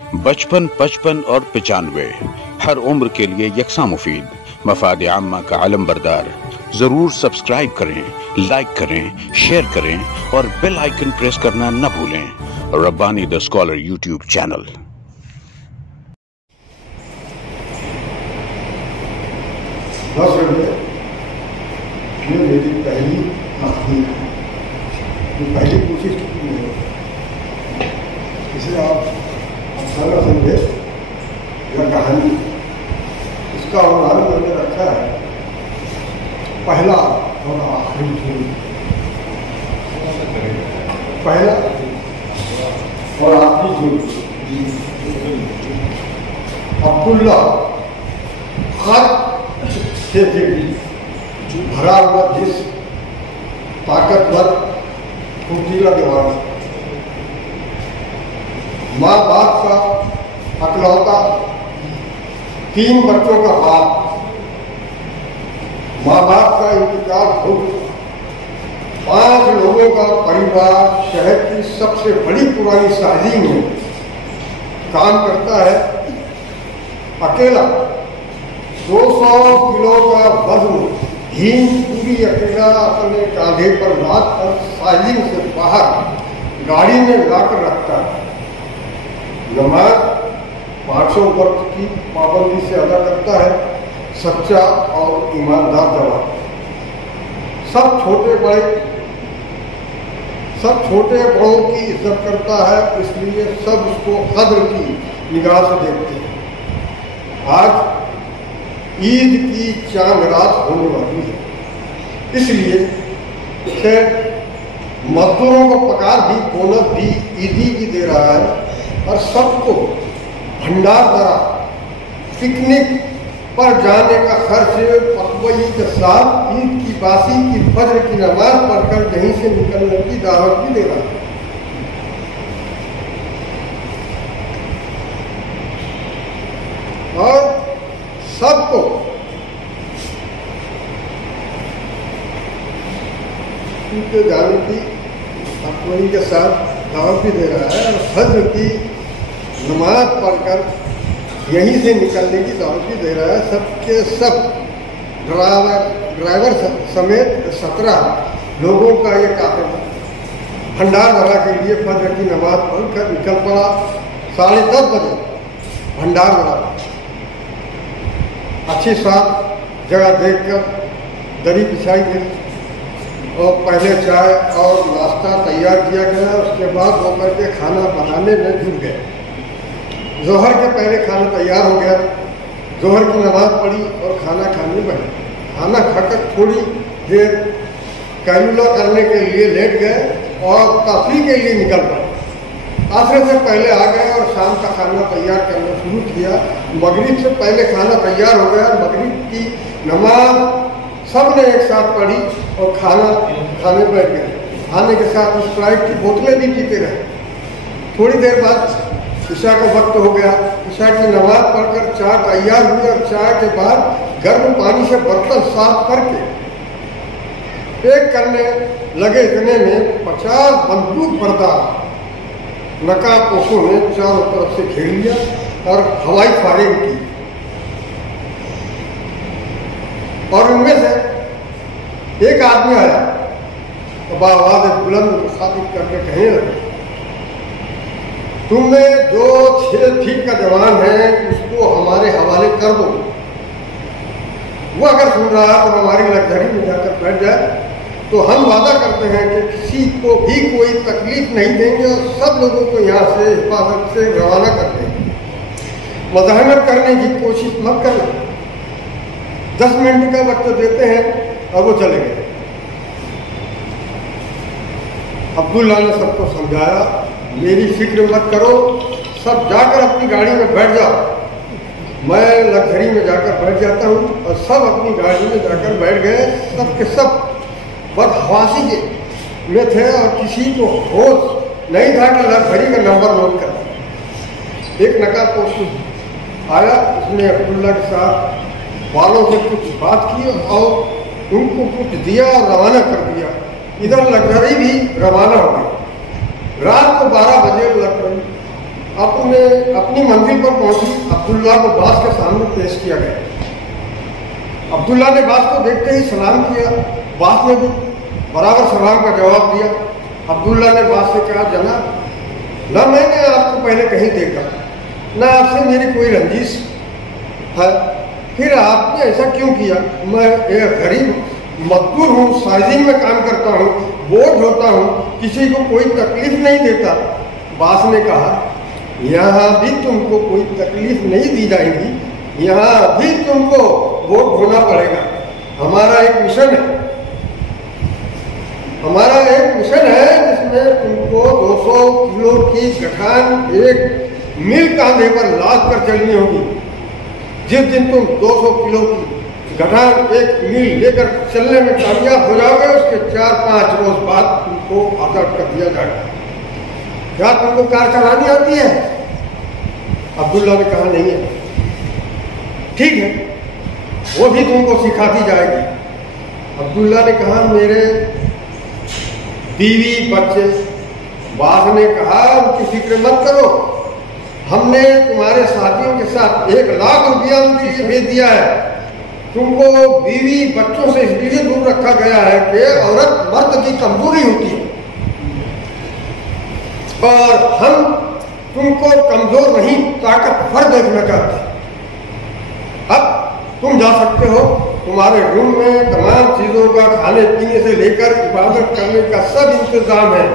55, 55 और 95 हर उम्र के लिए यकसा मुफीद, मफाद आम्मा का आलम बरदार। जरूर सब्सक्राइब करें, लाइक करें, शेयर करें और बेल आइकन प्रेस करना न भूलें। Rabbani the scholar YouTube channel. ये मेरी पहली कोशिश की है, इसे आप अफसाना समझे या कहानी, इसका उदाहरण मैंने रखा है पहला और आखिरी झूठ। पहला और आखिरी झूठ। अब्दुल्ला खत से भरा हुआ जिस ताकतवर फुर्तीला दिमाग, माँ बाप का अकलौता, 3 बच्चों का बाप, माँ बाप का इंतजार हो, 5 लोगों का परिवार शहर की सबसे बड़ी पुरानी शादी में काम करता है, अकेला 200 किलो का वजन हीन पूरी अकेला अपने कांधे पर लाद कर साजिन से बाहर गाड़ी में लाकर रखता है। नमाज 500 वक्त की पाबंदी से अदा करता है, सच्चा और ईमानदार जवान। सब छोटे बड़ों की इज्जत करता है, इसलिए सब उसको कद्र की निगाह से देखते हैं। आज ईद की चांद रात होने वाली है, इसलिए उसे मजदूरों को पगार भी, बोनस भी ईदी भी दे रहा है और सबको भंडार द्वारा पिकनिक पर जाने का खर्च पकवई के साथ ईद की बासी की फज्र की नमाज पढ़कर यहीं से निकलने की दावत भी दे रहा है। और सबको उनके जाने की पकवई के साथ दावत भी दे रहा है और फज्र की नमाज पढ़कर यहीं से निकलने की दावत भी दे रहा है। सबके सब ड्राइवर समेत 17 लोगों का ये काफिला भंडारदरा के लिए फज्र की नमाज पढ़कर निकल पड़ा। 10:30 बजे भंडारदरा अच्छी साफ जगह देखकर दरी बिछाई गई और पहले चाय और नाश्ता तैयार किया गया। उसके बाद दोपहर के खाना बनाने में जुट गए। जोहर के पहले खाना तैयार हो गया, जोहर की नमाज पढ़ी और खाना खाने बैठे। खाना खाकर थोड़ी देर कैलुला करने के लिए लेट गए और तफरीह के लिए निकल पड़े। आसर से पहले आ गए और शाम का खाना तैयार करना शुरू किया। मगरिब से पहले खाना तैयार हो गया। मगरिब की नमाज सब ने एक साथ पढ़ी और खाना खाने बैठ गए। खाने के साथ स्प्राइट की बोतलें भी पीते रहे। थोड़ी देर बाद ईशा का वक्त हो गया। ईशा की नमाज पढ़कर चाय तैयार हुई और चाय के बाद गर्म पानी से बर्तन साफ करके पैक करने लगे। इतने में 50 बंदूक बरदार नकाबपोशों ने चारों तरफ से घेर लिया और हवाई फायरिंग की और उनमें से एक आदमी आया तो आवाज बुलंद मुखातिब करके कहने लगे, तुम में जो 6 फीट का जवान है उसको हमारे हवाले कर दो। वो अगर सुन रहा है तो हमारी लग्जरी में जाकर बैठ जाए तो हम वादा करते हैं कि किसी को भी कोई तकलीफ नहीं देंगे और सब लोगों को यहाँ से हिफाजत से रवाना कर देंगे। मज़ाहमत करने की कोशिश मत करना। 10 मिनट का वक्त देते हैं और वो चले गए। अब्दुल्ला ने सबको समझाया, मेरी फिक्र मत करो, सब जाकर अपनी गाड़ी में बैठ जाओ। मैं लग्जरी में जाकर बैठ जाता हूँ। और सब अपनी गाड़ी में जाकर बैठ गए। सब के सब बदहवासी के में थे और किसी को होश नहीं था कि लग्जरी का नंबर नोट कर। एक नकाबपोश आया, उसने अब्दुल्ला के साथ वालों से कुछ बात की और उनको कुछ दिया और रवाना कर दिया। इधर लग्जरी भी रवाना हो गई। रात को 12 बजे लग्जरी अपनी मंजिल पर पहुंची। अब्दुल्ला को बास के सामने पेश किया गया। अब्दुल्ला ने बास को देखते ही सलाम किया। बास ने भी बराबर सलाम का जवाब दिया। अब्दुल्ला ने बास से कहा, जनाब, न मैंने आपको पहले कहीं देखा, न आपसे मेरी कोई रंजिश है, फिर आपने ऐसा क्यों किया? मैं एक गरीब मजदूर हूँ, साजिंग में काम करता हूँ, बोझ होता हूँ, किसी को कोई तकलीफ नहीं देता। बास ने कहा, यहाँ भी तुमको कोई तकलीफ नहीं दी जाएगी, यहाँ भी तुमको बोझ ढोना पड़ेगा। हमारा एक मिशन है जिसमें तुमको 200 किलो की गठान एक मील कांधे पर लाद कर चलनी होगी। जिस दिन तुम 200 किलो की गठान एक मील लेकर चलने में कामयाब हो जाओगे, उसके 4-5 रोज बाद तुमको आजाद कर दिया जाएगा। क्या तुमको कार चलानी आती है? अब्दुल्ला ने कहा, नहीं है। ठीक है, वो भी तुमको सिखाती जाएगी। अब्दुल्ला ने कहा, मेरे बीवी बच्चे? बास ने कहा, उनकी फिक्र मत करो, हमने तुम्हारे साथियों के साथ 1 लाख रुपया उनके लिए भेज दिया है। तुमको बीवी बच्चों से इसलिए दूर रखा गया है कि औरत मर्द की कमजोरी होती है, और हम तुमको कमजोर नहीं ताकतवर देखना चाहते। अब तुम जा सकते हो। तुम्हारे रूम में तमाम चीजों का, खाने पीने से लेकर इबादत करने का सब इंतजाम है।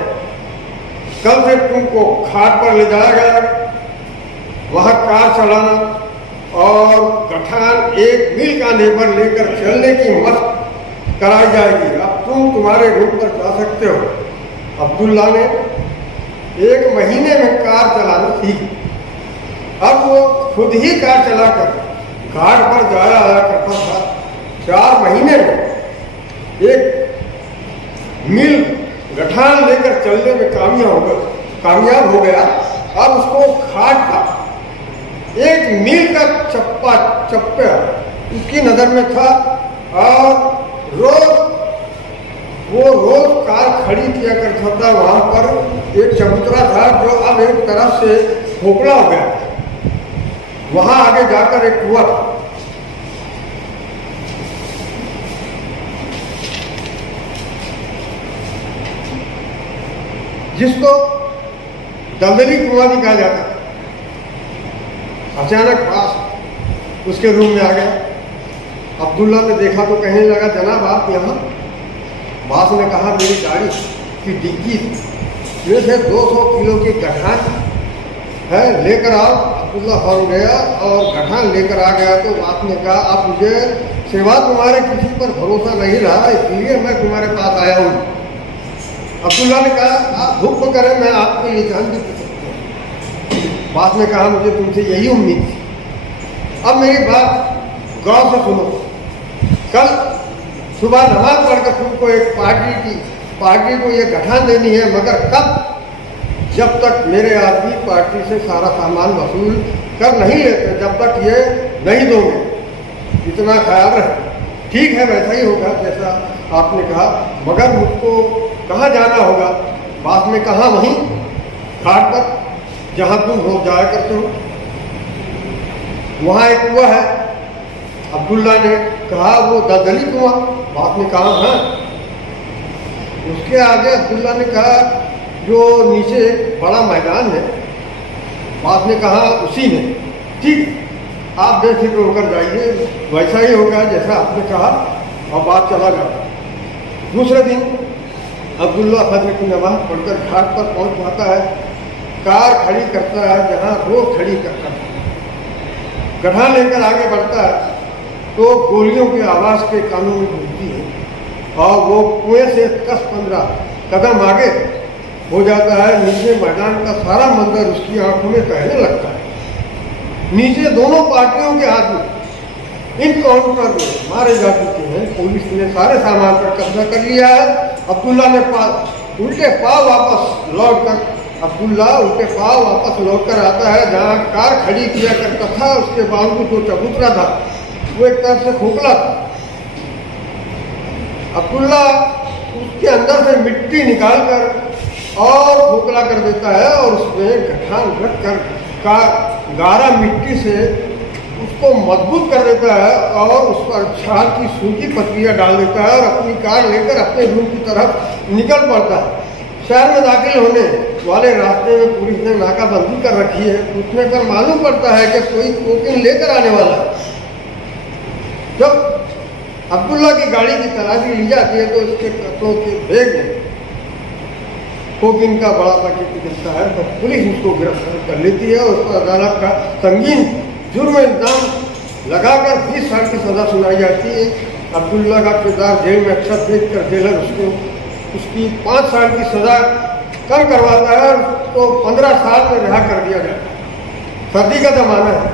कल से तुमको खाट पर ले जाया गया, वहां कार चलाना और गठान 1 मील कांधे पर लेकर चलने की मशक कराई जाएगी। अब तुम तुम्हारे रूम पर जा सकते हो। अब्दुल्ला ने 1 महीने में कार चलाना सीखी। अब वो खुद ही कार चलाकर घाट पर जाया आया करता था। 4 महीने में 1 मील गठान लेकर चलने में कामयाब हो गया। अब उसको खाट का 1 मील का चप्पा उसकी नजर में था, और रोज कार खड़ी किया करता था। वहां पर एक चबूतरा था जो अब एक तरफ से खोखला हो गया। वहां आगे जाकर एक कुआं था। जिसको दलदली कुआं भी कहा जाता। अचानक बास उसके रूम में आ गया। अब्दुल्ला ने देखा तो कहने लगा, जनाब आप यहाँ? बास ने कहा, मेरी गाड़ी की डिग्गी में से 200 किलो की गठान है, लेकर आओ। अब्दुल्ला फौरन गया और गठान लेकर आ गया। तो बास ने कहा, आप मुझे सिवा तुम्हारे किसी पर भरोसा नहीं रहा, इसलिए मैं तुम्हारे पास आया हूँ। अब्दुल्ला ने कहा, आप हुक्म करें, मैं आपके लिए जान भी पूछ सकता हूँ। बास ने कहा, मुझे तुमसे यही उम्मीद थी। अब मेरी बात गौर से सुनो। कल सुबह नमाज पढ़कर तुमको एक पार्टी को ये गठान देनी है, मगर कब? जब तक मेरे आदमी पार्टी से सारा सामान वसूल कर नहीं लेते, जब तक ये नहीं दोगे। इतना ख्याल रहे। ठीक है, वैसा ही होगा जैसा आपने कहा, मगर मुझको कहाँ जाना होगा? बास ने कहा, वहीं घाट पर जहाँ तुम रोज जाया करते हो, वहाँ एक कुआं है। अब्दुल्ला ने कहा, वो दलदली कुआं? बास ने कहा, हाँ। उसके आगे अब्दुल्ला ने कहा, जो नीचे एक बड़ा मैदान है। बास ने कहा, उसी में। ठीक, आप बेफिक्र होकर जाइए, वैसा ही होगा जैसा आपने कहा। और बात चला जाता। दूसरे दिन अब्दुल्ला फजर की नमाज पढ़कर घाट पर पहुंच जाता है। कार खड़ी करता है जहां रोज खड़ी करता है। गठान लेकर आगे बढ़ता है तो गोलियों की आवाज़ के कानों में गूंजती है, और वो कुएं से 10-15 कदम आगे हो जाता है। नीचे मैदान का सारा मंजर उसकी आंखों में कहने लगता है। नीचे दोनों पार्टियों के आदमी इनकाउंटर में मारे जा चुके हैं। पुलिस ने सारे सामान पर कब्जा कर लिया है। अब्दुल्ला ने उल्टे पाव वापस लौटकर आता है जहाँ कार खड़ी किया करता था। उसके बावजूद जो चबूतरा था वो एक तरफ से खोखला था। अब्दुल्ला उसके अंदर से मिट्टी निकालकर और खोखला कर देता है और उसमें गठान रख कर का गारा मिट्टी से उसको मजबूत कर देता है और उस पर छाल की सूखी पत्तियाँ डाल देता है और अपनी कार लेकर अपने रूम की तरफ निकल पड़ता है। शहर में दाखिल होने वाले रास्ते में पुलिस ने नाकाबंदी कर रखी है। पूछने पर मालूम पड़ता है कि कोई कोकीन लेकर आने वाला है। जब अब्दुल्ला की गाड़ी की तलाशी ली जाती है तो उसके कत्तों के बैग में कोकीन का बड़ा पैकेट निकलता है तो पुलिस उसको गिरफ्तार कर लेती है और उस पर अदालत का संगीन जुर्म इल्जाम लगाकर 20 साल की सजा सुनाई जाती है। अब्दुल्ला का किरदार जेल में अक्सर देख कर जेलर उसको उसकी 5 साल की सजा कम करवाता है और उसको 15 साल में रिहा कर दिया जाता है। सर्दी का जमाना है।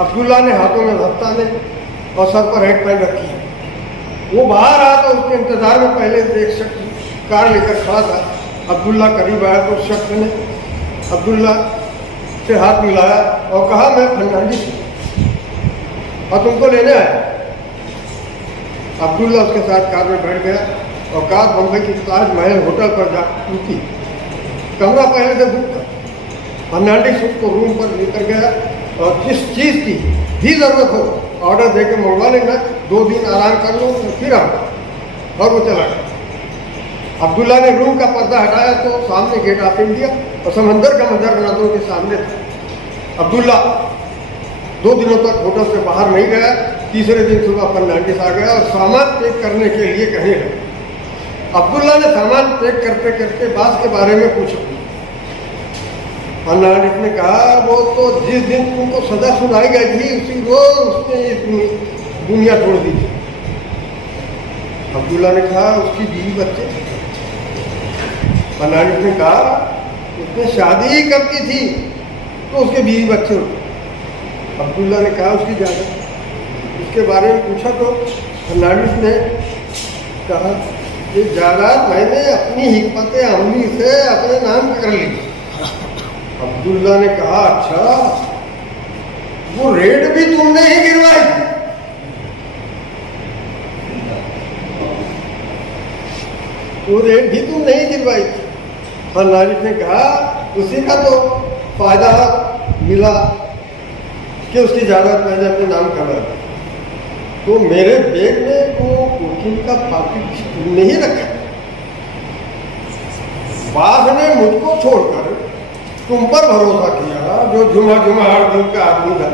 अब्दुल्ला ने हाथों में दस्ताने और सर पर हेड पहन रखी है। वो बाहर आया तो उसके इंतजार में पहले से एक शख्स कार लेकर खड़ा था। अब्दुल्ला करीब आया तो उस शख्स ने अब्दुल्ला से हाथ मिलाया और कहा, मैं फर्नांडिस और तुमको लेने आया। अब्दुल्ला उसके साथ कार में बैठ गया और कार बम्बई की ताजमहल होटल पर जा रुकी। कमरा पहले से बुक था। फर्नांडिस उसको रूम पर लेकर गया और जिस चीज़ की भी ज़रूरत हो ऑर्डर दे के मंगवा लेना, 2 दिन आराम कर लो तो फिर आओ। और वो चला गया। अब्दुल्ला ने रूम का पर्दा हटाया तो सामने गेट ऑफ इंडिया और समंदर का मंजर नजरों के सामने था। अब्दुल्ला 2 दिनों तक होटल से बाहर नहीं गया। तीसरे दिन सुबह फर्नांडिस आ गया और सामान पैक करने के लिए कहीं लगा। अब्दुल्ला ने सामान पैक करते करते बास के बारे में पूछा। फर्नांडिस ने कहा, वो तो जिस दिन तुमको सजा सुनाई गई थी उसी रोज उसने ये दुनिया छोड़ दी थी। अब्दुल्ला ने कहा, उसकी बीवी बच्चे? फर्नांडिस ने कहा, उसने शादी ही कब की थी तो उसके बीवी बच्चे हो। अब्दुल्ला ने कहा, उसकी जायदाद? उसके बारे में पूछा तो फर्नांडिस ने कहा, ये जायदाद मैंने अपनी हिकमत अमली से अपने नाम कर ली। अब्दुल्ला ने कहा, अच्छा, वो रेड भी तुमने ही गिरवाई थी? वो रेड भी तुम नहीं गिरवाई थी? फर्नांडिस ने कहा, उसी का तो फायदा मिला कि उसकी जायदाद मैंने अपने नाम करवा दी। तो मेरे बैग में वो कोकीन का पैकेट नहीं रखा। बास ने मुझको छोड़कर तुम पर भरोसा किया जो जुमा हर दिन का आदमी था।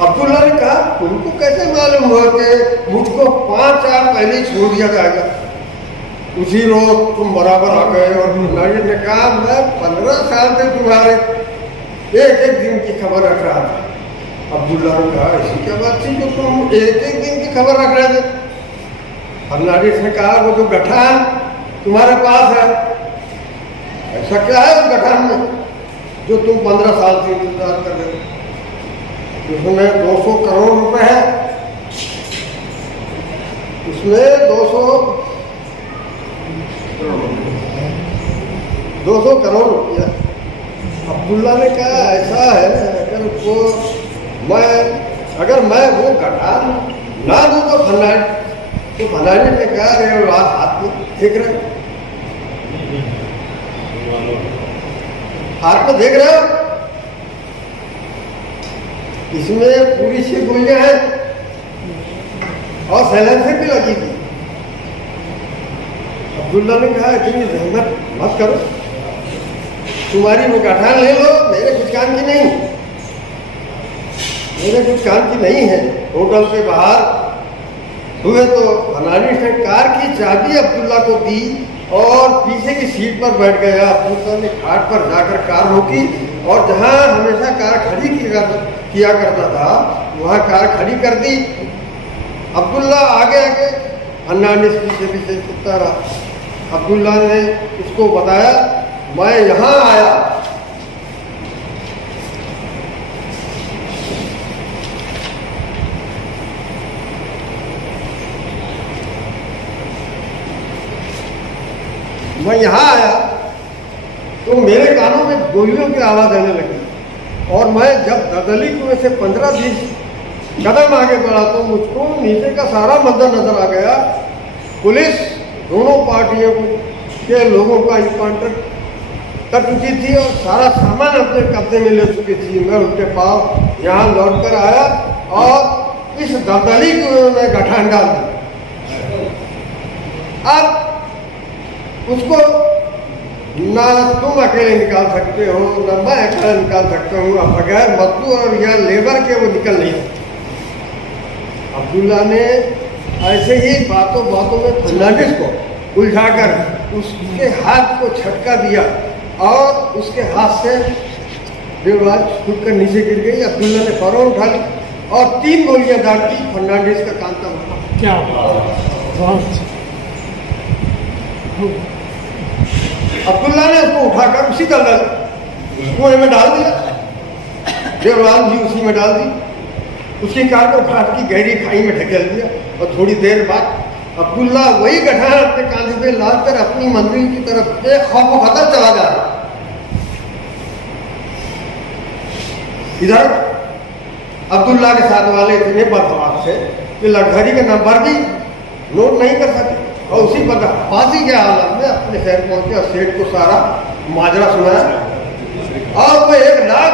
अब्दुल्ला ने कहा, तुमको कैसे मालूम हुआ कि मुझको 5 साल पहले ही छोड़ दिया जाएगा? उसी रोज तुम बराबर आ गए। और फर्नांडिस ने कहा, मैं 15 साल से तुम्हारे एक दिन की खबर रख रहा था। अब्दुल्ला ने कहा, ऐसी क्या बात थी जो तुम एक दिन की खबर रख रहे थे? फर्नांडिस ने कहा, वो जो गठान तुम्हारे पास है, ऐसा क्या है उस गठान में जो तुम 15 साल से इंतजार कर रहे हो? उसमें 200 करोड़ रुपए है। उसमें 200 करोड़ रुपया। अब्दुल्ला ने कहा, ऐसा है, अगर मैं वो गठान ना दूँ तो फर्नांडिस ने कहा, अरे हाथ में देख रहे हो? हाथ में देख रहे हो? इसमें पूरी 6 गोलियां हैं और साइलेंसर भी लगी थी। अब्दुल्ला ने कहा, इतनी जहमत मत करो, तुम्हारी वो गठान ले लो, मेरे कुछ काम की नहीं, है। होटल से बाहर हुए तो फर्नांडिस ने कार की चाबी अब्दुल्ला को दी और पीछे की सीट पर बैठ गया। अब्दुल्ला ने घाट पर जाकर कार रोकी और जहां हमेशा कार खड़ी किया करता था वहां कार खड़ी कर दी। अब्दुल्ला आगे फर्नांडिस पीछे चलता रहा। अब्दुल्ला ने उसको बताया, मैं यहाँ आया। तो मेरे कानों में गोलियों की आवाज़ आने लगी और मैं जब दलदली कुएं से 15-20 कदम आगे बढ़ा तो मुझको नीचे का सारा मंजर नजर आ गया। पुलिस दोनों पार्टियों के लोगों का इनकाउंटर कर चुकी थी और सारा सामान अपने कब्जे में ले चुकी थी। मैं उसके पास यहाँ लौट कर आया और इस दलदली को उन्होंने गठान डाल दी। अब उसको ना तुम अकेले निकाल सकते हो, ना मैं अकेला निकाल सकता हूँ। अब बगैर मजदूर और या लेबर के वो निकल नहीं सकते। अब्दुल्ला ने ऐसे ही बातों बातों में फर्नांडिस को उलझाकर उसके हाथ को झटका दिया और उसके हाथ से बेवाज छूट कर नीचे गिर गई। अब्दुल्ला ने फौरन उठा ली और 3 गोलियां दाग दी। फर्नांडिस का कांता बना। क्या अब्दुल्ला ने उसको उठाकर उसी दलदल कुएं में डाल दिया। देवरान जी उसी में डाल दी। उसकी कार को घाट की गहरी खाई में ढकेल दिया और थोड़ी देर बाद अब्दुल्ला वही गठान अपने कांधे पे लाद कर अपनी मंजिल की तरफ एक खौफ खतर चला जा रहा। इधर अब्दुल्ला के साथ वाले इतने बदमाश थे कि लड़घरी के नंबर भी नोट नहीं कर सके और उसी पर फांसी के हालत में अपने शहर पहुंचे और सेठ को सारा माजरा सुनाया। और वो 1 लाख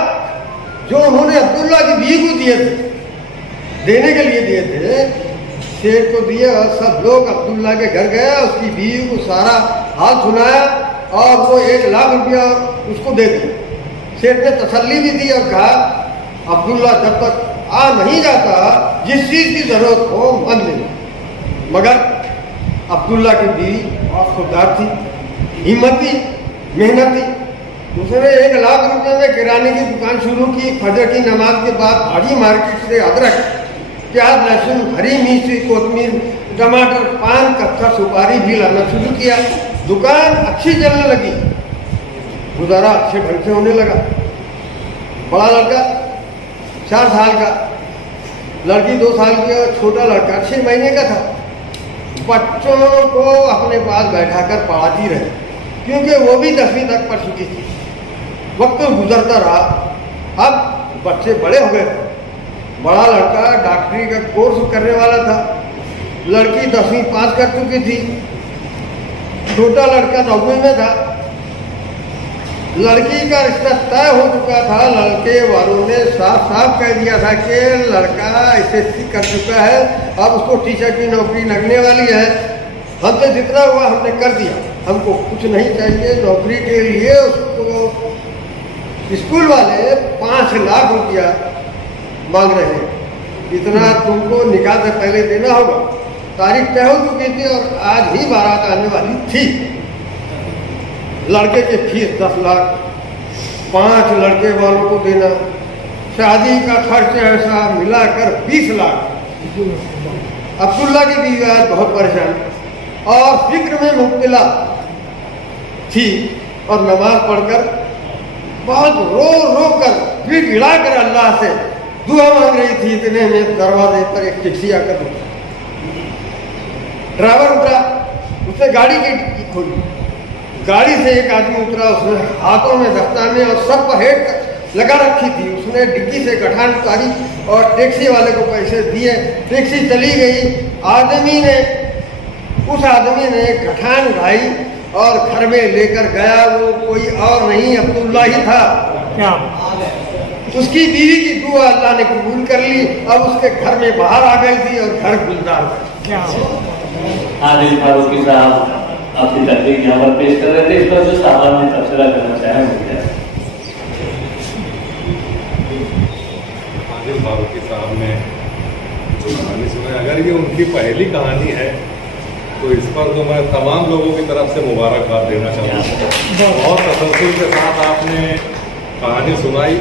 जो उन्होंने अब्दुल्ला की बीवी को दिए थे, देने के लिए दिए थे, सेठ को दिए और सब लोग अब्दुल्ला के घर गए। उसकी बीवी को सारा हाल सुनाया और वो 1 लाख रुपया उसको दे दिया। सेठ ने तसल्ली भी दी और कहा अब्दुल्ला जब तक आ नहीं जाता जिस चीज की जरूरत हो मन ले। मगर अब्दुल्ला की बीवी बहुत खुददार थी, हिम्मती, मेहनती। उसने 1 लाख रुपए में किराने की दुकान शुरू की। फजर की नमाज के बाद भारी मार्केट से अदरक, प्याज, लहसुन, हरी मिर्ची, कोतमीर, टमाटर, पान, कच्चा सुपारी भी लाना शुरू किया। दुकान अच्छी चलने लगी, गुजारा अच्छे ढंग से होने लगा। बड़ा लड़का 4 साल का, लड़की 2 साल की और छोटा लड़का 6 महीने का था। बच्चों को अपने पास बैठाकर पढ़ाती रही क्योंकि वो भी 10वीं तक पढ़ चुकी थी। वक्त गुजरता रहा। अब बच्चे बड़े हो गए थे। बड़ा लड़का डॉक्टरी का कोर्स करने वाला था। लड़की 10वीं पास कर चुकी थी। छोटा लड़का 9वीं में था। लड़की का रिश्ता तय हो चुका था। लड़के वालों ने साफ साफ कह दिया था कि लड़का SSC कर चुका है, अब उसको टीचर की नौकरी लगने वाली है। हमसे जितना हुआ हमने कर दिया, हमको कुछ नहीं चाहिए। नौकरी के लिए उसको स्कूल वाले 5 लाख रुपया मांग रहे हैं। इतना तुमको निकाह से पहले देना होगा। तारीख तय हो चुकी थी और आज ही बारात आने वाली थी। लड़के के फीस 10 लाख, 5 लड़के वालों को देना, शादी का खर्च ऐसा मिलाकर 20 लाख। अब्दुल्ला की बीवी आज बहुत परेशान और फिक्र में मुब्तला थी और नमाज पढ़कर बहुत रो कर गिड़ा कर अल्लाह से दुआ मांग रही थी। इतने में दरवाजे पर एक टैक्सी आकर रुका। ड्राइवर उतरा, उसने गाड़ी की खोली। गाड़ी से एक आदमी उतरा। उसने हाथों में दस्ताने और सब पर हेड लगा रखी थी। उसने डिग्गी से गठान उतारी और टैक्सी वाले को पैसे दिए। टैक्सी चली गई। उस आदमी ने गठान उठाई और घर में लेकर गया। वो कोई और नहीं अब्दुल्ला ही था। क्या उसकी बीवी की दुआ अल्लाह ने कबूल कर ली। अब उसके घर में बाहर आ गई थी और घर गुलजार था। क्या आदिल फारूकी साहब अपनी तकलीफ यहाँ पर पेश कर रहे थे। इस पर जो सामान्य तबसरा करना चाहे मुझे। आदिल फारूकी साहब ने जो कहानी सुनाई, अगर ये उनकी पहली कहानी है तो इस पर तो मैं तमाम लोगों की तरफ से मुबारकबाद देना चाहूँगा। बहुत तसल्सल के साथ आपने कहानी सुनाई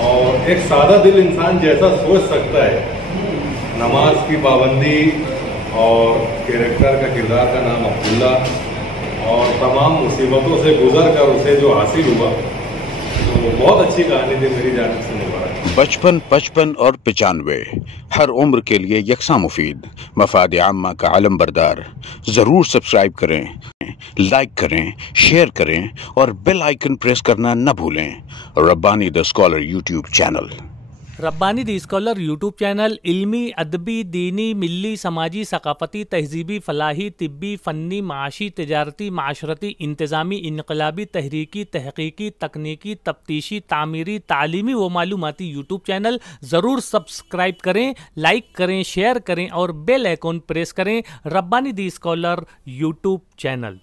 और एक सादा दिल इंसान जैसा सोच सकता है, नमाज की पाबंदी और कैरेक्टर का किरदार का नाम अब्दुल्ला और तमाम मुसीबतों से गुजर कर उसे जो हासिल हुआ, तो बहुत अच्छी कहानी थी। मेरी जानिब से मुबारक। 55, 55 और 95 हर उम्र के लिए यकसा मुफीद मफाद आम्मा का आलम बरदार। ज़रूर सब्सक्राइब करें, लाइक करें, शेयर करें और बेल आइकन प्रेस करना न भूलें। Rabbani the scholar YouTube channel. Rabbani the scholar YouTube channel इल्मी, अदबी, दीनी, मिली, समाजी, सकाफती, तहजीबी, फलाही, तिब्बी, फ़न्नी, माशी, तिजारती, माशरती, इंतज़ामी, इनकलाबी, तहरीकी, तहकीकी, तकनीकी, तफ्तीशी, तामीरी, तालीमी व मालूमाती यूट्यूब चैनल ज़रूर सब्सक्राइब करें, लाइक करें, शेयर करें और बेल आइकॉन प्रेस करें। Rabbani the scholar YouTube channel.